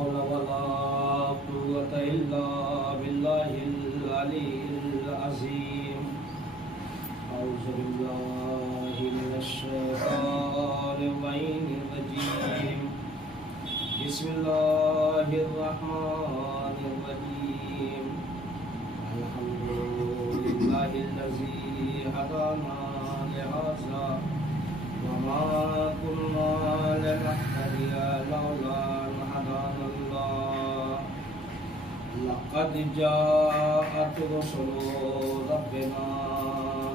حول ولا قوة إلا بالله العلي العظيم. أعوذ بالله من الشيطان الرجيم. بسم الله الرحمن الرحيم. الحمد لله الذي هدانا لهذا وما كنا لنهتدي لولا أن هدانا الله. لقد جاءت رسل ربنا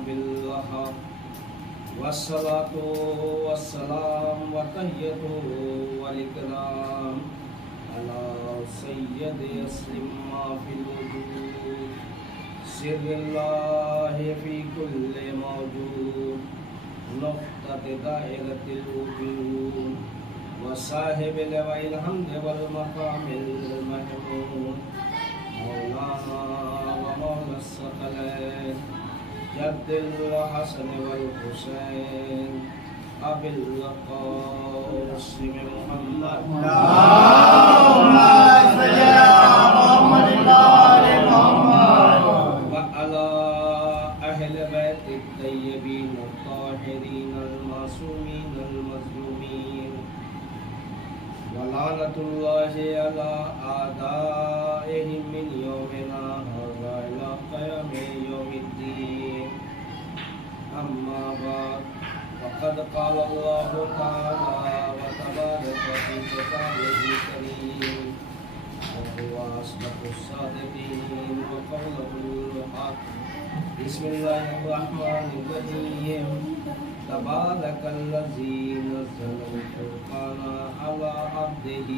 بالحق والصلاة والسلام والتحية والإكرام على سيد أسلم ما في الوجود سر الله في كل موجود نقطة دائرة الوجود وصاحب لواء الحمد والمقام المحمود مولانا ومولى الثقلين جد الحسن والحسين أبي القاسم محمد اللهم صل على محمد وعلى محمد وعلى أهل بيت الطيبين الطاهرين المعصومين المظلومين ولعنة الله على أعدائهم من يومنا هذا إلى قيام يوم الدين. أما بعد فقد قال الله تعالى وتبارك في كتابه الكريم وهو أصدق الصادقين وقوله الحق. بسم الله الرحمن الرحيم. تبارك الذي نزل الفرقان على عبده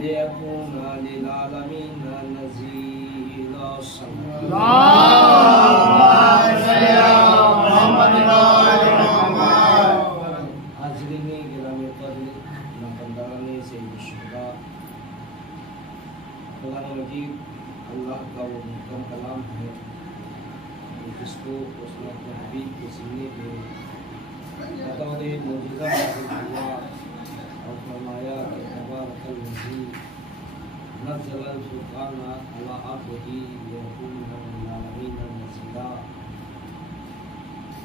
ليكون للعالمين نذيرا. اللهم صل على محمد وعلى محمد. حاضرین گرامی قدر نامبرداران سید الشہداء، قرآن مجید اللہ کا وہ محکم کلام ہے جس کو اس نے اپنے حبیب کے سینے پہ بطور معجزہ نازل کیا اور فرمایا کہ تبارک الذی نزل الفرقان علی عبدہ لیکون للعالمین نذیرا،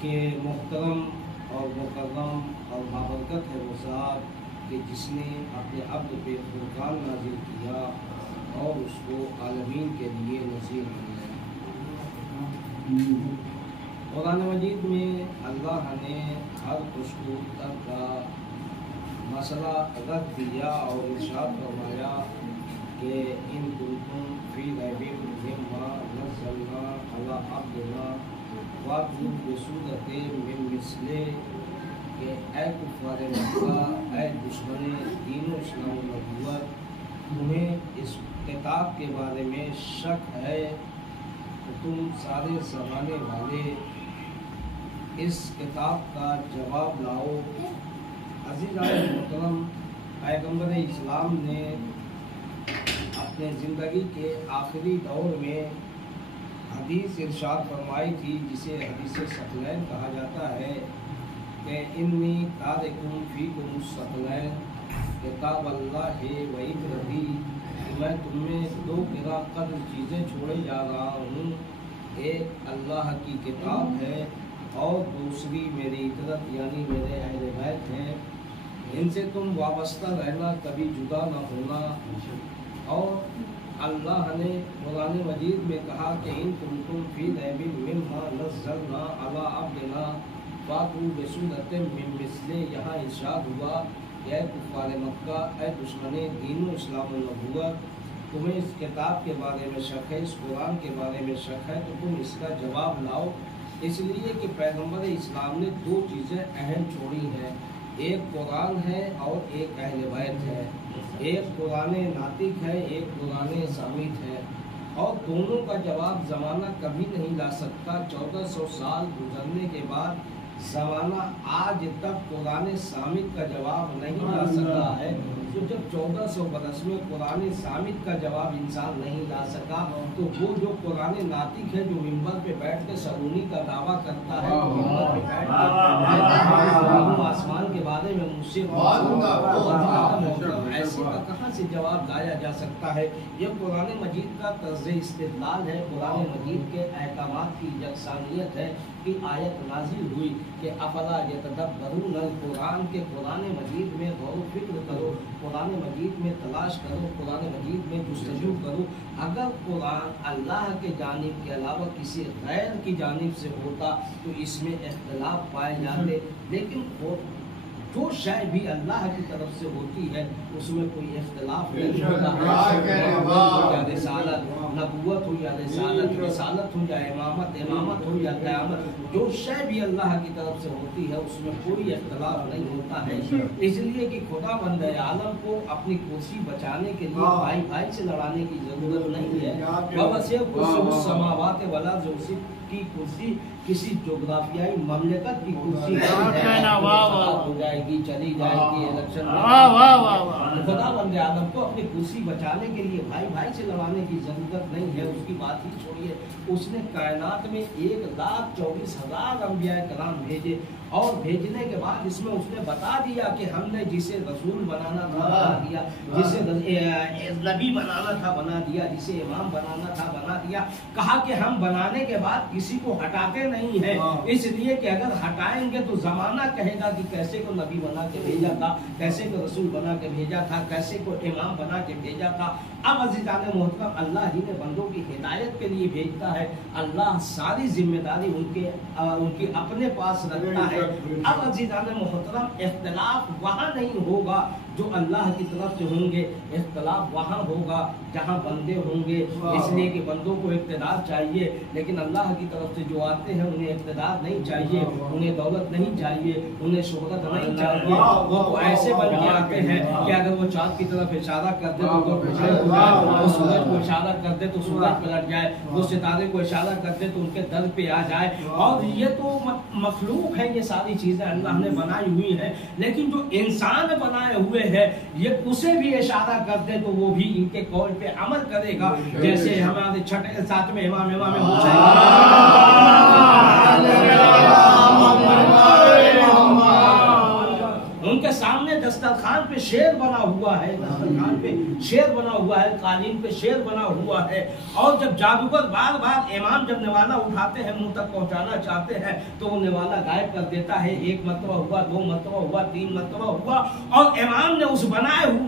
کہ محترم اور مکرم اور بابرکت ہے وہ ذات کہ جس نے اپنے عبد پہ فرقان نازل کیا اور اس کو عالمین کے لیے نذیر بنایا۔ قرآن مجید میں اللہ نے ہر خوشبوتر کا مسئلہ رکھ دیا اور ارشاد فرمایا کہ ان کنتم فی ریب مما نزلنا علی عبدنا فاتوا بسورۃ من مثلہ، کہ اے کفار مکہ، اے دشمن دین و اسلام و نبوت، تمہیں اس کتاب کے بارے میں شک ہے تو تم سارے زمانے والے اس کتاب کا جواب لاؤ۔ عزیزان محترم، پیغمبر اسلام نے اپنے زندگی کے آخری دور میں حدیث ارشاد فرمائی تھی جسے حدیث ثقلین کہا جاتا ہے کہ انی تارکم فیکم الثقلین کتاب اللہ و عبرتی، کہ میں تم میں دو گراں قدر چیزیں چھوڑے جا رہا ہوں، ایک اللہ کی کتاب ہے اور دوسری میری عطرت یعنی میرے اہل بیت ہیں، ان سے تم وابستہ رہنا، کبھی جدا نہ ہونا۔ اور اللہ نے قرآن مجید میں کہا کہ ان کنتم فی ریب مما نزلنا علی عبدنا فاتوا بسورۃ من مثلہ، یہاں ارشاد ہوا کہ اے کفار مکہ، اے دشمن دین و اسلام و نبوت، تمہیں اس کتاب کے بارے میں شک ہے، اس قرآن کے بارے میں شک ہے تو تم اس کا جواب لاؤ۔ اس لیے کہ پیغمبر اسلام نے دو چیزیں اہم چھوڑی ہیں، ایک قرآن ہے اور ایک اہل بیت ہے، ایک قرآن ناطق ہے، ایک قرآن صامت ہے، اور دونوں کا جواب زمانہ کبھی نہیں لا سکتا۔ 1400 سال گزرنے کے بعد زمانہ آج تک قرآن صامت کا جواب نہیں لا سکتا ہے، तो जब 1400 बरस में कुरान सामित का जवाब इंसान नहीं ला सका, तो वो जो कुरान नातिक है, जो मिंबर पे बैठ के सरूनी का दावा करता है, मिंबर पे बैठ के आसमान के बारे में मुझसे ऐसे का कहाँ से जवाब लाया जा सकता है? ये कुरान मजीद का तर्ज इस्तिदलाल है, कुरान मजीद के अहकामात की यकसानियत है कि आयत नाजिल हुई कि अफला यतदब्बरून अल-कुरान, के कुरान मजीद में गौर फिक्र करो, कुरान मजीद में तलाश करो, कुरान मजीद में जुस्तजू करो। अगर कुरान अल्लाह के जानिब के अलावा किसी गैर की जानिब से होता तो इसमें इख्तिलाफ पाए जाते, लेकिन जो शय भी अल्लाह की तरफ से होती है उसमें कोई इख्तिलाफ नहीं होता है। रिसालत, नबूवत हो या रिसालत, रिसालत हो या इमामत, इमामत हो या क़यामत, जो शय भी अल्लाह की तरफ से होती है उसमें कोई इख्तिलाफ नहीं होता है। इसलिए कि खुदा बंद आलम को अपनी कुर्सी बचाने के लिए भाई भाई से लड़ाने की जरूरत नहीं है। समावात वाला जो की कुर्सी किसी जोग्राफियाई ममलिकत की कुर्सी हो जाएगी, चली जाएगी इलेक्शन में। खुदा बंदे आदम को अपनी कुर्सी बचाने के लिए भाई भाई से लड़ाने की जरूरत नहीं है। उसकी बात ही छोड़िए, उसने कायनात में 1,24,000 अंबिया कलाम भेजे और भेजने के बाद इसमें उसने बता दिया कि हमने जिसे रसूल बनाना था बना दिया, जिसे नबी बनाना था बना दिया, जिसे इमाम बनाना था बना दिया। कहा कि हम बनाने के बाद किसी को हटाते नहीं है, इसलिए कि अगर हटाएंगे तो जमाना कहेगा कि कैसे को नबी बना के भेजा था, कैसे को रसूल बना के भेजा था, कैसे को इमाम बना के भेजा था। अब अज़ीज़ान मोहतरम अल्लाह ही ने बंदों की हिदायत के लिए भेजता है। अल्लाह सारी जिम्मेदारी उनकी अपने पास रखता है। अब अज़ीज़ान मोहतरम इख्तिलाफ वहाँ नहीं होगा जो अल्लाह की तरफ से होंगे, इख्तिलाफ वहाँ होगा जहाँ बंदे होंगे। इसलिए कि बंदों को इक़्तिदार चाहिए, लेकिन अल्लाह की तरफ से जो आते हैं उन्हें इक़्तिदार नहीं चाहिए, उन्हें दौलत नहीं चाहिए, उन्हें शोहरत नहीं चाहिए। वो तो ऐसे बन के आते हैं कि अगर वो चाँद की तरफ इशारा कर दे तो वो सूरज को इशारा कर दे तो सूरज पलट जाए, वो सितारे को इशारा कर दे तो उनके दर पे आ जाए। और ये तो मखलूक है, ये सारी चीजें अल्लाह ने बनाई हुई हैं, लेकिन जो इंसान बनाए हुए है ये उसे भी इशारा कर दे तो वो भी इनके कौल पे अमल करेगा। जैसे हमारे छठे साथ में इमाम उनके सामने दस्तरखान पे शेर बना हुआ है, दस्तरखान पे शेर बना हुआ है, कालीन पे शेर बना हुआ है। और जब जादूगर बार बार इमाम जब निवाला उठाते हैं, मुंह तक पहुंचाना चाहते हैं, तो वो निवाला गायब कर देता है। 1 मरतबा हुआ, 2 मरतबा हुआ, 3 मरतबा हुआ, और इमाम ने उस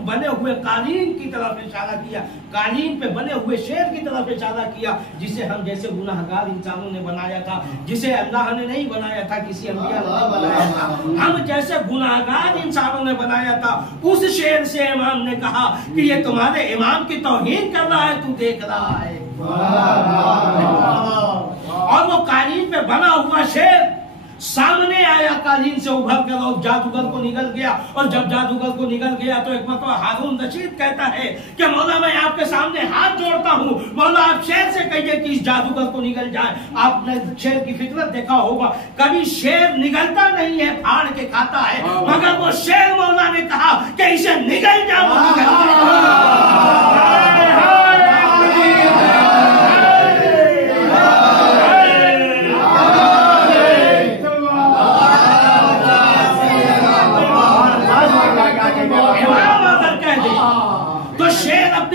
बने हुए कालीन की तरफ इशारा किया, कालीन पे बने हुए शेर की तरफ इशारा किया, जिसे हम जैसे गुनाहगार इंसानों ने बनाया था, जिसे अल्लाह ने नहीं बनाया था, किसी अंबिया ने नहीं बनाया था, हम जैसे गुनाहगार इंसानों ने बनाया था। उस शेर से इमाम ने कहा कि ये तुम्हारे इमाम की तौहीन कर रहा है, तू देख रहा है। और वो कालीन पे बना हुआ शेर सामने आया, कालीन से उभर कर और जादूगर को निगल गया। और जब जादूगर को निगल गया तो एक मतलब हारून रशीद कहता है कि मौला मैं आपके सामने हाथ जोड़ता हूँ, मौला आप शेर से कहिए कि इस जादूगर को निगल जाए। आपने शेर की फितरत देखा होगा, कभी शेर निगलता नहीं है, फाड़ के खाता है, मगर वो शेर मौला ने कहा कि इसे निगल जाओ,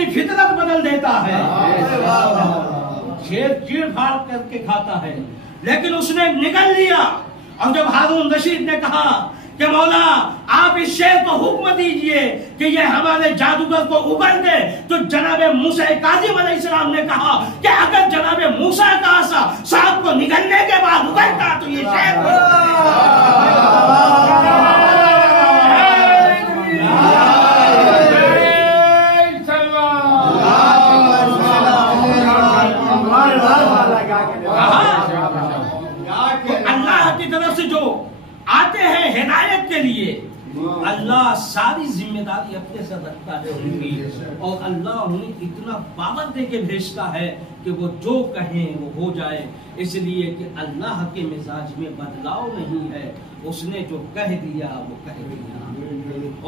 फितरत बदल देता है। शेर चीड़ फाड़ करके खाता है, लेकिन उसने निगल लिया। और जब हारून रशीद ने कहा कि मौला आप इस शेर को हुक्म दीजिए कि ये हमारे जादूगर को उगल दे, तो जनाबे मूसा काज़िम अलैहिस्सलाम ने कहा कि अगर जनाबे मूसा का आसा सांप को निगलने के बाद उगलता तो ये शेर अल्लाह की तरफ से जो आते हैं हिदायत के लिए, اللہ ساری ذمہ داری اپنے ساتھ رکھتا ہے ان کی، اور اللہ انہیں اتنا پاور دے کے بھیجتا ہے کہ وہ جو کہیں وہ ہو جائے، اس لیے کہ اللہ کے مزاج میں بدلاؤ نہیں ہے، اس نے جو کہہ دیا وہ کہہ دیا،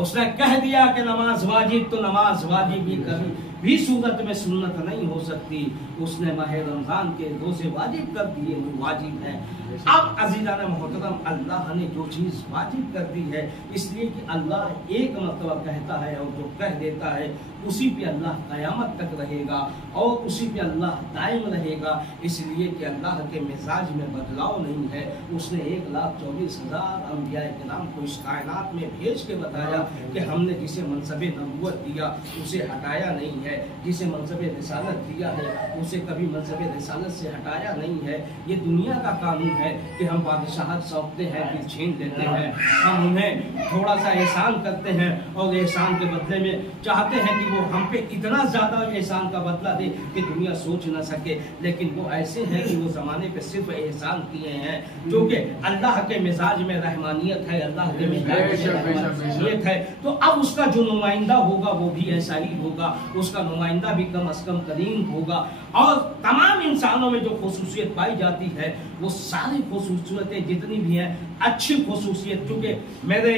اس نے کہہ دیا کہ نماز واجب تو نماز واجب ہی کبھی بھی صورت میں سنت نہیں ہو سکتی، اس نے ماہ رمضان کے روزے واجب کر دیے، وہ واجب ہے۔ اب عزیزان محترم، اللہ نے جو چیز واجب کر دی ہے، اس لیے کہ اللہ ایک مرتبہ کہتا ہے اور جو کہہ دیتا ہے اسی پہ اللہ قیامت تک رہے گا اور اسی پہ اللہ دائم رہے گا، اس لیے کہ اللہ کے مزاج میں بدلاؤ نہیں ہے۔ اس نے 1,24,000 انبیاء کرام کو اس کائنات میں بھیج کے بتایا کہ ہم نے جسے منصب نبوت دیا اسے ہٹایا نہیں ہے، جسے منصب رسالت دیا ہے اسے کبھی منصب رسالت سے ہٹایا نہیں ہے۔ یہ دنیا کا قانون ہے کہ ہم بادشاہت سونپتے ہیں پھر چھین لیتے ہیں، ہم انہیں تھوڑا سا احسان کرتے ہیں اور احسان کے بدلے میں چاہتے ہیں کہ وہ ہم پہ اتنا زیادہ احسان کا بدلہ دے کہ دنیا سوچ نہ سکے، لیکن وہ ایسے ہیں کہ وہ زمانے پہ صرف احسان کیے ہیں، جو کہ اللہ کے مزاج میں رحمانیت ہے، اللہ کے مزاج میں رحمانیت ہے۔ تو اب اس کا جو نمائندہ ہوگا وہ بھی ایسا ہی ہوگا، اس کا نمائندہ بھی کم از کم کریم ہوگا، اور تمام انسانوں میں جو خصوصیت پائی جاتی ہے وہ ساری خصوصیتیں جتنی بھی ہیں اچھی خصوصیت، چونکہ میرے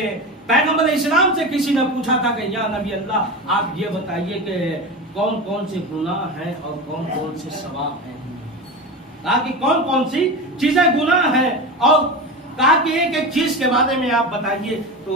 پیغمبر اسلام سے کسی نے پوچھا تھا کہ یا نبی اللہ آپ یہ بتائیے کہ کون کون سے گناہ ہیں اور کون کون سے ثواب ہیں، کہا کہ کون کون سی چیزیں گناہ ہیں، اور کہا کہ ایک ایک چیز کے بارے میں آپ بتائیے، تو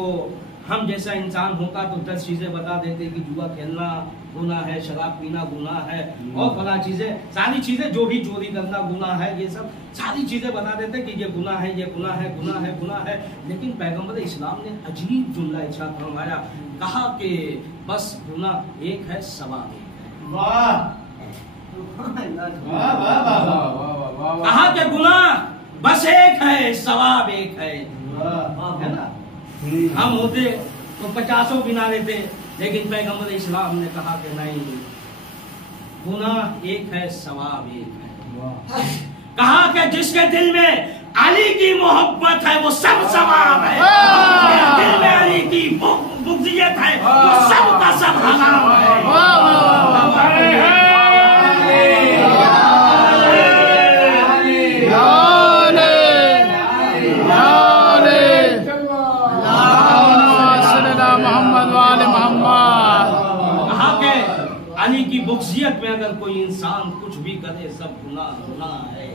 ہم جیسا انسان ہوتا تو 10 چیزیں بتا دیتے کہ جوا کھیلنا گناہ ہے، شراب پینا گناہ ہے، اور فلاں چیزیں، ساری چیزیں جو بھی چوری کرنا گناہ ہے، یہ سب ساری چیزیں بتا دیتے کہ یہ گناہ ہے، یہ گناہ ہے، گناہ ہے، گناہ ہے۔ لیکن پیغمبر اسلام نے عجیب جملہ ارشاد فرمایا، کہا کہ بس گناہ ایک ہے، ثواب ایک ہے۔ کہا کہ گناہ بس ایک ہے، ثواب ایک ہے نا۔ ہم ہوتے تو 50 گنا لیتے، لیکن پیغمبر اسلام نے کہا کہ نہیں، گناہ ایک ہے، ثواب ایک ہے۔ کہا کہ جس کے دل میں علی کی محبت ہے وہ سب ثواب ہے، جس کے دل میں علی کی بغضیت ہے وہ سب کا سب حرام ہے۔ علی کی بغضیت میں اگر کوئی انسان کچھ بھی کرے سب گناہ گناہ ہے۔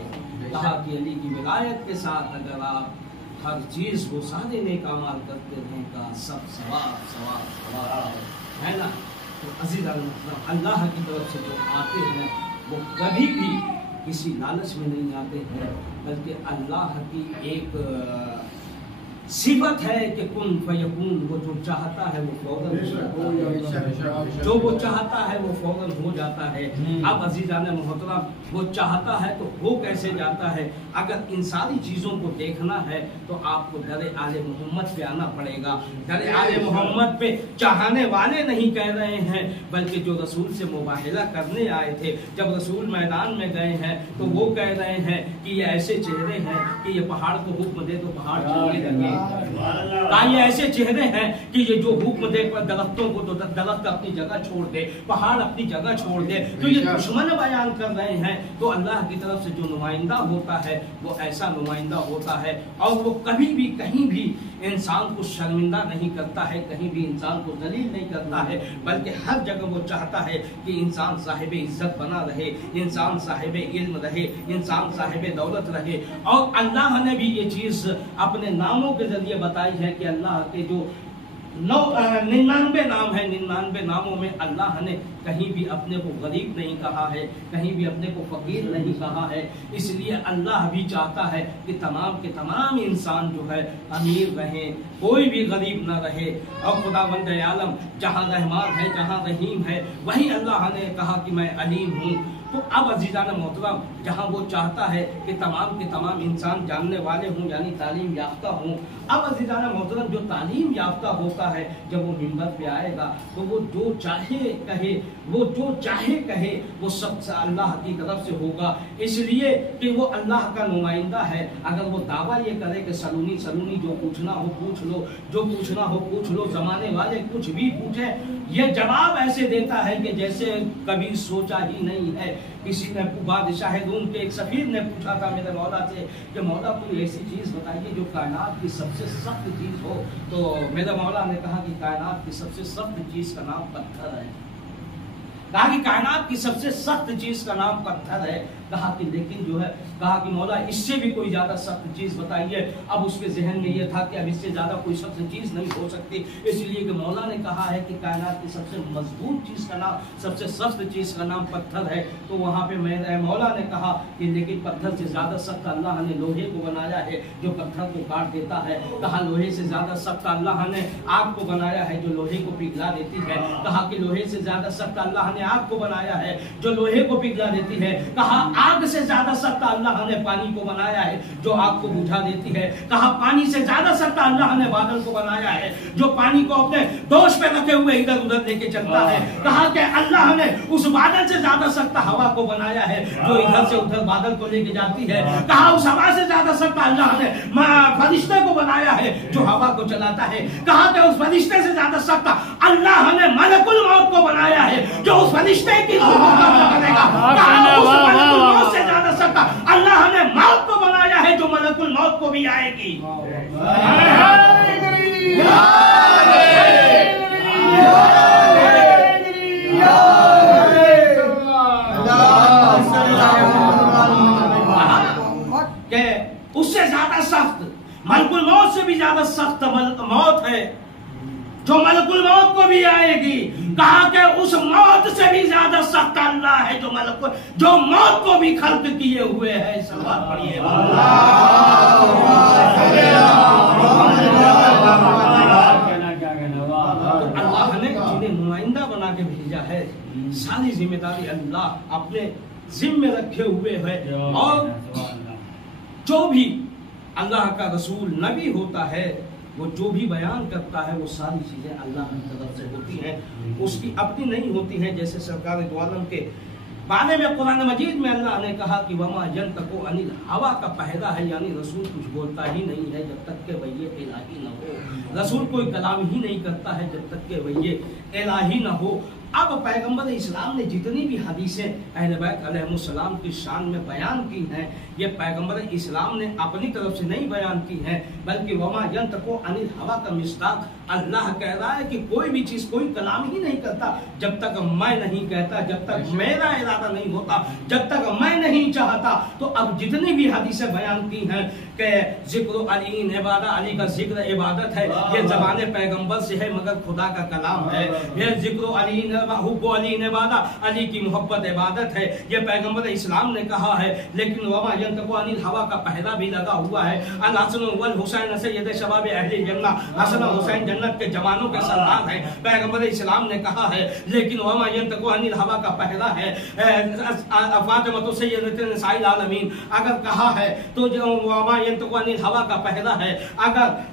کہا کہ علی کی ولایت کے ساتھ اگر آپ ہر چیز کو سارے نیک اعمال کرتے رہیں گا سب ثواب ثواب ثواب ہے نا۔ تو عزیز اللہ کی طرف سے جو آتے ہیں وہ کبھی بھی کسی لالچ میں نہیں آتے ہیں، بلکہ اللہ کی ایک صفت ہے کہ کن فیکون، وہ جو چاہتا ہے وہ فوراً جو وہ چاہتا ہے وہ فوراً ہو جاتا ہے۔ اب عزیزان محترم، وہ چاہتا ہے تو ہو کیسے جاتا ہے؟ اگر ان ساری چیزوں کو دیکھنا ہے تو آپ کو در آل محمد پہ آنا پڑے گا۔ در آل محمد پہ چاہنے والے نہیں کہہ رہے ہیں، بلکہ جو رسول سے مباہلہ کرنے آئے تھے، جب رسول میدان میں گئے ہیں تو وہ کہہ رہے ہیں کہ یہ ایسے چہرے ہیں کہ یہ پہاڑ کو حکم دے تو پہاڑ چلنے لگے، یہ ایسے چہرے ہیں کہ یہ جو حکم دے پر درختوں کو تو درخت اپنی جگہ چھوڑ دے، پہاڑ اپنی جگہ چھوڑ دے، تو یہ دشمن بیان کر رہے ہیں۔ تو اللہ کی طرف سے جو نمائندہ ہوتا ہے وہ ایسا نمائندہ ہوتا ہے، اور وہ کبھی بھی کہیں بھی انسان کو شرمندہ نہیں کرتا ہے، کہیں بھی انسان کو ذلیل نہیں کرتا ہے، بلکہ ہر جگہ وہ چاہتا ہے کہ انسان صاحب عزت بنا رہے، انسان صاحب علم رہے، انسان صاحب دولت رہے۔ اور اللہ نے بھی یہ چیز اپنے ناموں کے ذریعے بتائی ہے کہ اللہ کے جو 99 نام ہے، 99 ناموں میں اللہ نے کہیں بھی اپنے کو غریب نہیں کہا ہے، کہیں بھی اپنے کو فقیر نہیں کہا ہے۔ اس لیے اللہ بھی چاہتا ہے کہ تمام کے تمام انسان جو ہے امیر رہیں، کوئی بھی غریب نہ رہے۔ اور خداوند عالم جہاں رحمان ہے، جہاں رحیم ہے، وہیں اللہ نے کہا کہ میں علیم ہوں۔ तो अब अजीज़ान मोहतरम जहाँ वो चाहता है कि तमाम के तमाम इंसान जानने वाले हों यानी तालीम याफ्ता हों, अब अजीज़ान मोहतरम जो तालीम याफ्ता होता है जब वो मिंबर पे आएगा तो वो जो चाहे कहे, वो जो चाहे कहे, वो सब अल्लाह की तरफ से होगा, इसलिए कि वो अल्लाह का नुमाइंदा है। अगर वो दावा ये करे कि सलूनी सलूनी जो पूछना हो पूछ लो, जो पूछना हो पूछ लो, जमाने वाले कुछ भी पूछे, ये जवाब ऐसे देता है कि जैसे कभी सोचा ही नहीं है। किसी ने बादशाह रूम के एक सफीर ने पूछा था मेरे मौला से कि मौला कोई ऐसी चीज़ बताइए जो कायनात की सबसे सख्त चीज़ हो, तो मेरे मौला ने कहा कि कायनात की सबसे सख्त चीज़ का नाम पत्थर है। कहा कि कायनात की सबसे सख्त चीज़ का नाम पत्थर है। कहा कि लेकिन जो है, कहा कि मौला इससे भी कोई ज्यादा सख्त चीज बताइए। अब उसके जहन में यह था कि अब इससे ज्यादा कोई सख्त चीज नहीं हो सकती, इसलिए कि मौला ने कहा है कि कायनात की सबसे मजबूत चीज का नाम, सबसे सख्त चीज का नाम पत्थर है। तो वहां पे मेरे मौला ने कहा कि लेकिन पत्थर से ज्यादा सख्त अल्लाह ने लोहे को बनाया है जो पत्थर को काट देता है। कहा लोहे से ज्यादा सख्त अल्लाह ने आग को बनाया है जो लोहे को पिघला देती है। कहा कि लोहे से ज्यादा सख्त अल्लाह ने आग को बनाया है जो लोहे को पिघला देती है। कहा आग से ज्यादा सख्त अल्लाह ने पानी को बनाया है जो आग को बुझा देती है। कहा पानी से ज्यादा सख्त अल्लाह ने बादल को बनाया है जो पानी को अपने दोष पे रखे हुए इधर उधर लेके चलता है। कहा कि अल्लाह ने उस बादल से ज्यादा सख्त हवा को बनाया है जो इधर से उधर बादल को लेके जाती है। कहा उस हवा से ज्यादा सख्त अल्लाह ने फरिश्ते को बनाया है जो हवा को चलाता है। कहा कि उस फरिश्ते से ज्यादा सख्त अल्लाह ने मलकुल मौत को बनाया है जो उस फरिश्ते की करेगा। कहा उस मलकुल मौत से ज्यादा सख्त अल्लाह ने मौत को बनाया है जो मलकुल मौत को भी आएगी। उससे ज्यादा सख्त मलकुल मौत से भी ज्यादा सख्त मौत है जो मलकुल मौत को भी आएगी। कहा कि उस मौत से भी ज्यादा सख्त अल्लाह है जो मौत को भी खल्क किए हुए है। सलवात पढ़िए। अल्लाह ने जिन्हें नुमाइंदा बना के भेजा है, सारी जिम्मेदारी अल्लाह अपने जिम्मे रखे हुए है। और जो भी अल्लाह का रसूल नबी होता है वो जो भी बयान करता है वो सारी चीजें अल्लाह की तरफ से होती हैं, उसकी अपनी नहीं होती हैं। जैसे सरकार दो आलम के बारे में कुरान मजीद में अल्लाह ने कहा कि वमा यंतकु अनिल हवा का पहला है, यानी रसूल कुछ बोलता ही नहीं है जब तक के वही इलाही न हो। रसूल कोई कलाम ही नहीं करता है जब तक के वही इलाही न हो। अब पैगंबर इस्लाम ने जितनी भी हदीसें अहले बैत अलैहिस्सलाम की शान में बयान की हैं, ये पैगंबर इस्लाम ने अपनी तरफ से नहीं बयान की हैं, बल्कि वमा यंतकु अनिल हवा का मिस्ताक अल्लाह कह रहा है कि कोई भी चीज, कोई कलाम ही नहीं करता जब तक मैं नहीं कहता, जब तक मेरा इरादा नहीं होता, जब तक मैं नहीं चाहता। तो अब जितनी भी हदीसें बयान की हैं कि जिक्र अली इबादत, अली का जिक्र इबादत है, ये ज़बान पैगंबर से है मगर खुदा का कलाम है। ये जिक्र अली हुब्बु अली इबादत, अली की मोहब्बत इबादत है, ये पैगंबर इस्लाम ने कहा है। लेकिन वमा यंतकु अनिल हवा का पहरा भी लगा हुआ है। अल हसन वल हुसैन सय्यद शबाब अहले जन्नत, हसन और हुसैन जन्नत के जवानों के सरदार है, पैगंबर इस्लाम ने कहा है। लेकिन वमा यंतकु अनिल हवा का पहरा है फातिमा सय्यदतुन निसाइल आलमीन, अगर कहा है तो जो वमा यंतकु अनिल हवा का पहरा है। अगर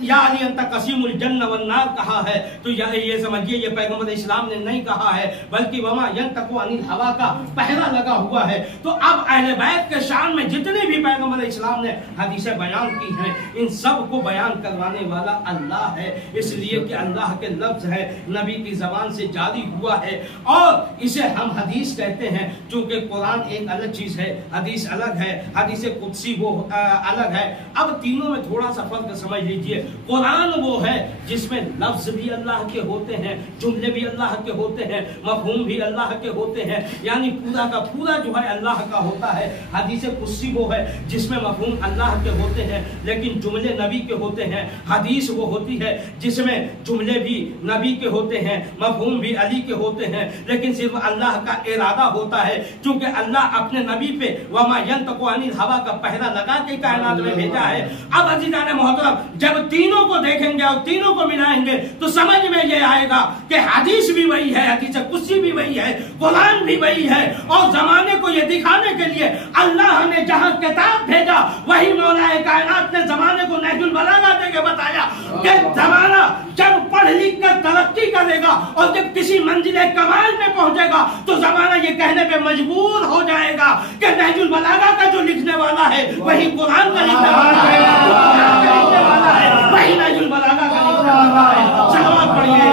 या अली अंत कसीमुल जन्न वन नार कहा है तो ये समझिए ये पैगंबर इस्लाम ने नहीं कहा है, बल्कि वमा यंतकु अनिल हवा का पहरा लगा हुआ है। तो अब अहले बैत के शान में जितने भी पैगंबर इस्लाम ने हदीसें बयान की हैं, इन सब को बयान करवाने वाला अल्लाह है, इसलिए कि अल्लाह के लफ्ज है, नबी की जबान से जारी हुआ है और इसे हम हदीस कहते हैं। चूंकि कुरान एक अलग चीज है, हदीस अलग है, हदीस कुदसी वो अलग है। अब तीनों में थोड़ा सा फर्क समझ लीजिए। कुरान वो है जिसमें लफ्ज भी अल्लाह के होते हैं, जुमले भी अल्लाह के होते हैं, मफहूम भी अल्लाह के होते हैं, यानी पूरा का पूरा जो है अल्लाह का होता है। हदीस कुदसी वो है जिसमें मफहूम अल्लाह के होते हैं लेकिन जुमले नबी के होते हैं। हदीस वो होती है जिसमें जुमले भी नबी के होते हैं, मफहूम भी अली के होते हैं, लेकिन सिर्फ अल्लाह का इरादा होता है। क्योंकि अल्लाह अपने नबी पे वमा यंतकु अनिल हवा का पहरा लगा के कायनात में भेजा है। अब अज़ीज़ान मोहतरम जब तीनों को देखेंगे और तीनों को मिलाएंगे तो समझ में ये आएगा कि हदीस भी वही है, हदीस कुर्सी भी वही है, कुरान भी वही है। और जमाने को ये दिखाने के लिए अल्लाह ने जहां किताब भेजा वही मौलाए कायनात ने जमाने को नहजुल बलागा देके बताया कि जमाना जब पढ़ लिख कर तरक्की करेगा और जब किसी मंजिले कमाल में पहुंचेगा तो जमाना ये कहने पे मजबूर हो जाएगा कि नहजुल बलागा का जो लिखने वाला है वही कुरान का लिखने वाला है, वही नहजुल बलागा का लिखने वाला है। सलावत पढ़िए।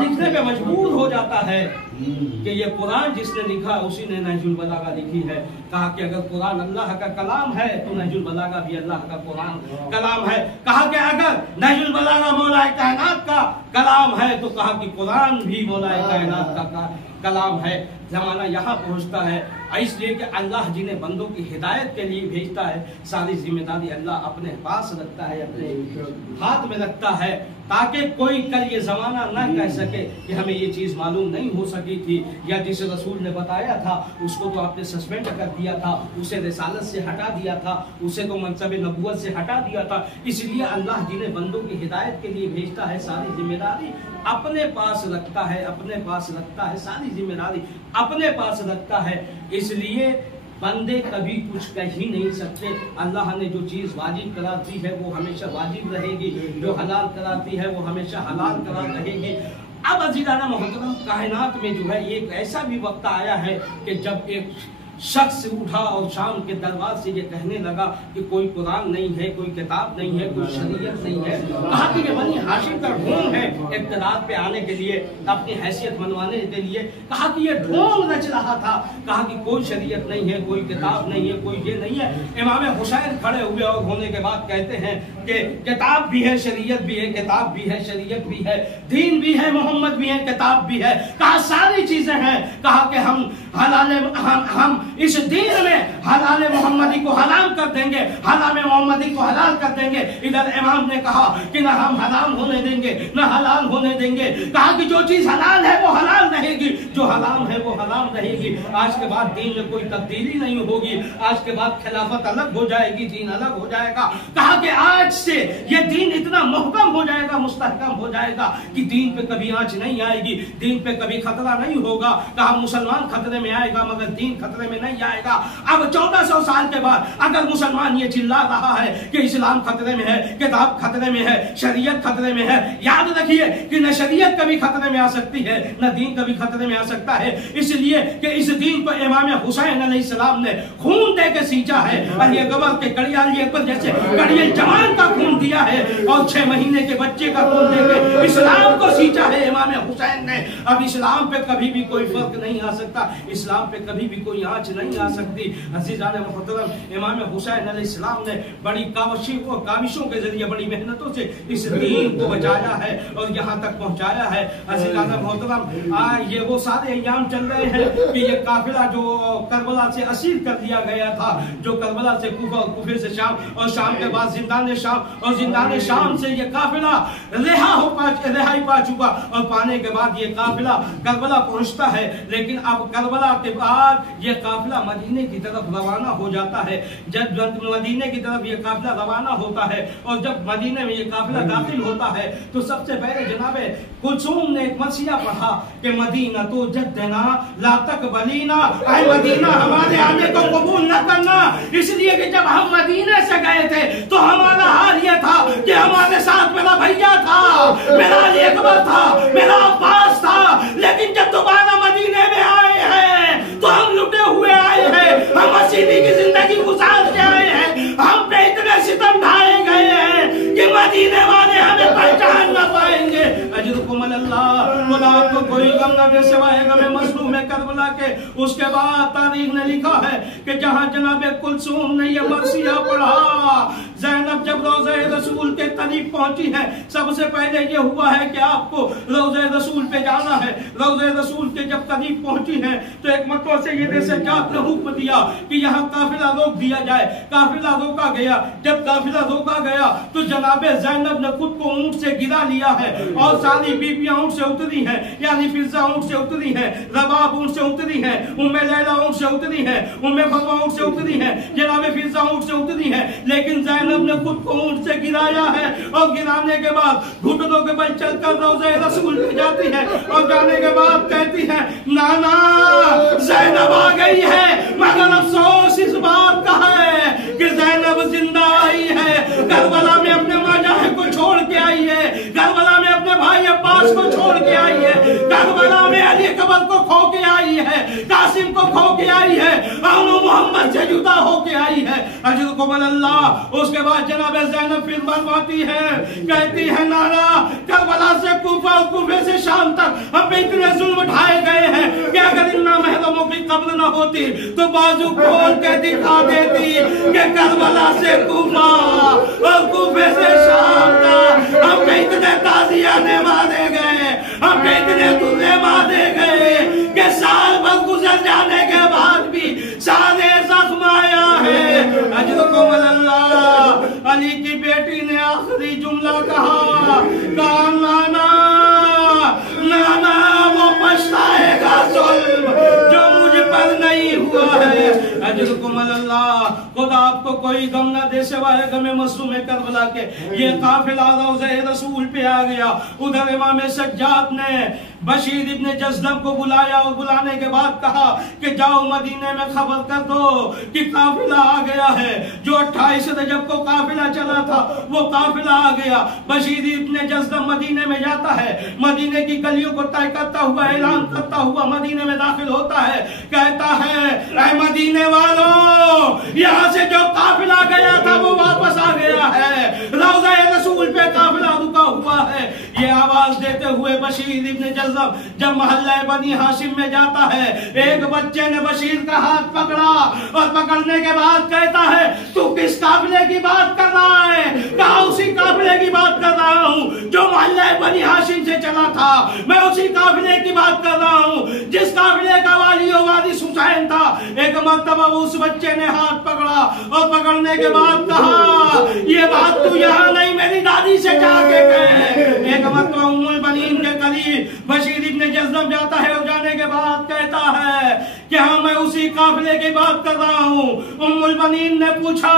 लिखने पे मजबूर हो जाता है कि ये कुरान जिसने लिखा उसी ने नहजुल बलागा लिखी है। कहा कि अगर कुरान अल्लाह का कलाम है तो नहजुल बलागा भी अल्लाह का कुरान कलाम है। कहा कि अगर नहजुल बलागा मौलाए कायनात का कलाम है तो कहा कि कुरान भी मौलाए कायनात का कलाम है। जमाना यहाँ पहुँचता है इसलिए कि अल्लाह जिन्हें बंदों की हिदायत के लिए भेजता है सारी जिम्मेदारी अल्लाह अपने पास रखता है, अपने हाथ में रखता है, ताकि कोई कल ये जमाना न कह सके कि हमें ये चीज़ मालूम नहीं हो सकी थी, या जिसे रसूल ने बताया था उसको तो आपने सस्पेंड कर दिया था, उसे रिसालत से हटा दिया था, उसे तो मनसब नबूवत से हटा दिया था। इसलिए अल्लाह जिन्हें बंदों की हिदायत के लिए भेजता है सारी जिम्मेदारी अपने पास रखता है, अपने पास रखता है, सारी जिम्मेदारी अपने पास रखता है। इसलिए बंदे कभी कुछ कह ही नहीं सकते। अल्लाह ने जो चीज़ वाजिब करार दी है वो हमेशा वाजिब रहेगी, जो हलाल करार दी है वो हमेशा हलाल करार रहेगी। अब अज़ीज़ाना मोहतरम कायनात में जो है एक ऐसा भी वक्त आया है कि जब एक शख्स उठा और शाम के दरबार से ये कहने लगा कि कोई कुरान नहीं है, कोई किताब नहीं है, कोई शरीयत नहीं है। कहा कि ये बनी हाशिम का ढोंग है इक़्तिदार पे आने के लिए, अपनी हैसियत मनवाने के लिए। कहा कि ये ढोंग रच रहा था। कहा कि कोई शरीयत नहीं है, कोई किताब नहीं है, कोई ये नहीं है। इमाम हुसैन खड़े हुए और होने के बाद कहते हैं कि किताब भी है, शरीयत भी है, किताब भी है, शरीयत भी है, दीन भी है, मोहम्मद भी है, किताब भी है। कहा सारी चीजें हैं। कहा कि हम इस दीन में हलाल मोहम्मदी को हलाल कर देंगे, हलाल मोहम्मदी को हलाल कर देंगे। इधर इमाम ने कहा कि ना हम हराम होने देंगे ना हलाल होने देंगे। कहा कि जो चीज हलाल है वो हलाल रहेगी, जो हराम है वो हराम रहेगी। आज के बाद दीन में कोई तब्दीली नहीं होगी, आज के बाद खिलाफत अलग हो जाएगी, दीन अलग हो जाएगा। कहा कि आज से ये दीन इतना मुहकम हो जाएगा, मुस्तहकम हो जाएगा कि दीन पे कभी आंच नहीं आएगी, दीन पे कभी खतरा नहीं होगा। कहा मुसलमान खतरे में आएगा मगर दीन खतरे में नहीं आएगा। अब 1400 साल के बाद अगर मुसलमान ये चिल्ला रहा है कि इस्लाम खतरे में है, किताब खतरे में है, शरीयत खतरे में है, याद रखिए कि न शरीयत कभी खतरे में आ सकती है न दीन कभी खतरे में आ सकता है। इसलिए कि इस दीन को इमाम हुसैन अलैहिस्सलाम ने खून दे के सींचा है। अली अकबर के कड़ियाली अकबर जैसे कड़ियल जवान का खून दिया है और 6 महीने के बच्चे का खून दे के इस्लाम को सींचा है इमाम हुसैन ने। अब इस्लाम पे कभी भी कोई फर्क नहीं आ सकता, इस्लाम पे कभी भी कोई आंच नहीं आ सकती। अज़ीज़ान मोहतरम इमाम हुसैन अलैहिस्सलाम ने बड़ी काविशों के जरिए बड़ी मेहनतों से इस दीन को बचाया है और यहाँ तक पहुँचाया है। अज़ीज़ान मोहतरम ये वो सारे अय्याम चल रहे हैं कि ये काफिला जो करबला से असीर कर लिया गया था, जो करबला से कूफा और कूफे से शाम और शाम के बाद जिंदान शाम और जिंदान शाम से ये काफिला रिहाई पा चुका और पाने के बाद ये काफिला करबला पहुंचता है। लेकिन अब करबला के बाद ये काफिला मदीने की तरफ रवाना हो जाता है। जब मदीने की तरफ ये काफिला रवाना होता है और जब मदीने में ये काफिला दाखिल होता है तो सबसे पहले जनाबे कुलसूम ने एक मसीहा पढ़ा कि मदीना तो जद्दना ला तकबलीना, ऐ मदीना हमारे आने को कबूल न करना। इसलिए कि जब हम मदीने से गए थे तो हमारा हाल ये था कि हमारे साथ मेरा भैया था, मेरा अली अकबर था, मेरा अब्बास था। लेकिन जब दोबारा मदीने में आए हैं तो हम लुटे हुए आए हैं, हम हसीनी की जिंदगी गुजार के आए हैं, हम पे इतने सितम ढाए गए हैं कि मदीने वाले हमें पहचान न पाएंगे। अजरुकुम अल्लाह, बोला आपको कोई गम न दे सिवाय गम मजलूम करबला के। उसके बाद तारीख ने लिखा है कि जहां जनाबे कुलसूम ने ये मरसिया पढ़ा, ज़ैनब जब रोज़े रसूल के करीब पहुंची है, सबसे पहले ये हुआ है कि आपको रोज़े रसूल पे जाना है। रोज़े रसूल के जब करीब पहुंची है तो एक मरतबा से ये सज्जाद ने हुक्म दिया कि यहाँ काफिला रोक दिया जाए। काफिला रोका गया। जब काफिला रोका गया तो जनाबे ज़ैनब ने खुद को ऊंट से गिरा लिया है और सारी बीबियां ऊंट से उतरी हैं, यानी फिजा اونٹ سے اتری ہے، رباب اونٹ سے اتری ہے، لیلا اونٹ سے اتری ہے، فضوہ اونٹ سے اتری ہے، جناب فضہ اونٹ سے اتری ہے، لیکن زینب نے خود کو اونٹ سے گرایا ہے اور گرانے کے بعد گھٹنوں کے بل چل کر روضہ رسول پہ جاتی ہے اور جانے کے بعد کہتی ہے نانا زینب آ گئی ہے، مگر افسوس اس بات کا ہے کہ زینب زندہ آئی ہے، کربلا میں اپنے ماں جاہے کو چھوڑ کے آئی ہے، کربلا میں اپنے بھائی عباس کو چھوڑ کے آئی ہے، کربلا میں علی اکبر کو کھو کے آئی ہے، قاسم کو کھو کے آئی ہے، اور محمد سے جدا ہو کے آئی ہے، اجرکم اللہ۔ اس کے بعد جناب زینب پھر فرماتی ہے، کہتی ہے نانا کربلا سے کوفہ اور کوفے سے شام تک ہم پہ اتنے ظلم اٹھائے گئے ہیں کہ اگر ان محرموں کی قبر نہ ہوتی تو بازو کھول کے دکھا دیتی کہ کربلا سے کوفہ اور کوفے سے شام تک ہم پہ اتنے تازیانے مارے گئے، ہم پہ اتنے درے مارے گئے کہ سال بھر گزر جانے کے بعد بھی سارے زخم آیا ہے۔ اجرکم اللہ۔ علی کی بیٹی نے آخری جملہ کہا نانا نانا وہ پچھتائے گا ظلم جو مجھ پر نہیں ہوا ہے۔ اجرکم اللہ۔ خدا آپ کو کوئی غم نہ دے سوائے غم مظلوم کربلا کے۔ یہ قافلہ روضہ رسول پہ آ گیا، ادھر امام سجاد نے بشیر ابن جزدم کو بلایا اور بلانے کے بعد کہا کہ جاؤ مدینے میں خبر کر دو کہ قافلہ آ گیا ہے۔ جو 28 رجب کو قافلہ چلا تھا وہ قافلہ آ گیا۔ بشیر ابن جزدم مدینے میں جاتا ہے، مدینے کی گلیوں کو طے کرتا ہوا اعلان کرتا ہوا مدینے میں داخل ہوتا ہے، کہتا ہے اے مدینے والوں، یہاں سے جو قافلہ گیا تھا وہ واپس آ گیا ہے، روضہ رسول پہ قافلہ رکا ہوا ہے۔ یہ آواز دیتے ہوئے بشیر ابن جزدم جب محلہ بنی ہاشم میں جاتا ہے، ایک بچے نے بشیر کا ہاتھ پکڑا اور پکڑنے کے بعد کہتا ہے تو کس قافلے کی بات کر رہا ہے؟ کہا اسی قافلے کی بات کر رہا ہوں جو محلہ بنی ہاشم سے چلا تھا، میں اسی قافلے کی بات کر رہا ہوں جس قافلے کا والی و وارث حسین تھا۔ ایک مرتبہ اس بچے نے ہاتھ پکڑا اور پکڑنے کے بعد کہا یہ بات تو یہاں نہیں میری دادی سے جا کے کہے۔ ایک مرتبہ ام البنین کے قریب بشیر ابن جزدم جاتا ہے اور جانے کے بعد کہتا ہے کہ ہاں میں اسی قافلے کی بات کر رہا ہوں۔ ام البنین نے پوچھا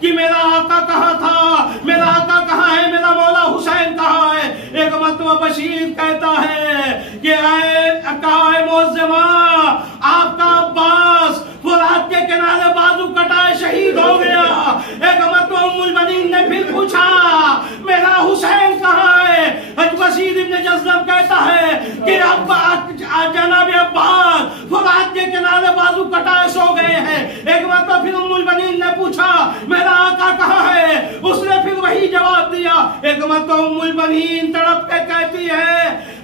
کہ میرا آقا کہاں تھا، میرا آقا کہاں ہے، میرا مولا حسین کہاں ہے؟ ایک مرتبہ بشیر کہتا ہے کہ اے معظمہ آپ کا عباس فرات کے کنارے بازو کٹائے شہید ہو گیا۔ ایک مرتبہ ام البنین نے پھر پوچھا میرا حسین کہاں ہے؟ بشیر ابن جزدم کہتا ہے کہ جناب عباس فرات کے کنارے بازو کٹائے سو گئے ہیں۔ ایک مرتبہ پھر ام البنین نے پوچھا میرا آقا کہاں ہے؟ اس نے پھر وہی جواب دیا۔ ایک مرتبہ ام البنین تڑپ کے کہتی ہے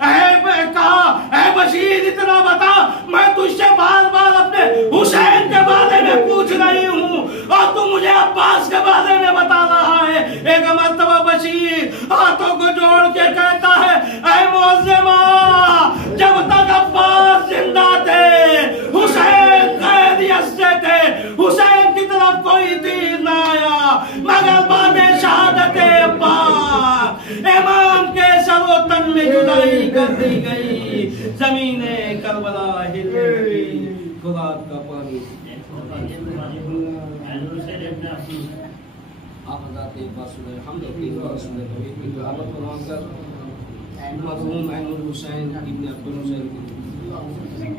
اے بشیر اتنا بتا، میں تجھ سے بار بار اپنے حسین کے بارے میں پوچھ رہی ہوں اور تو مجھے عباس کے بارے میں بتا رہا ہے۔ ایک مرتبہ بشیر ہاتھوں کو جوڑ کے کہتا ہے اے معظمہ جب تک عباس زندہ تھے حسین خیریت سے تھے، حسین کی طرف کوئی تیر نہ آیا، مگر بعد شہادت عباس امام کے سر و تن میں جدائی کر دی گئی، زمین کربلا ہل گئی۔ خدا کا پانی آپ حضرات ایک بات سنیں، ہم لوگ ایک بات سنیں کی دعوت فرما کر مرحوم عین الحسین ابن عبد الحسین کی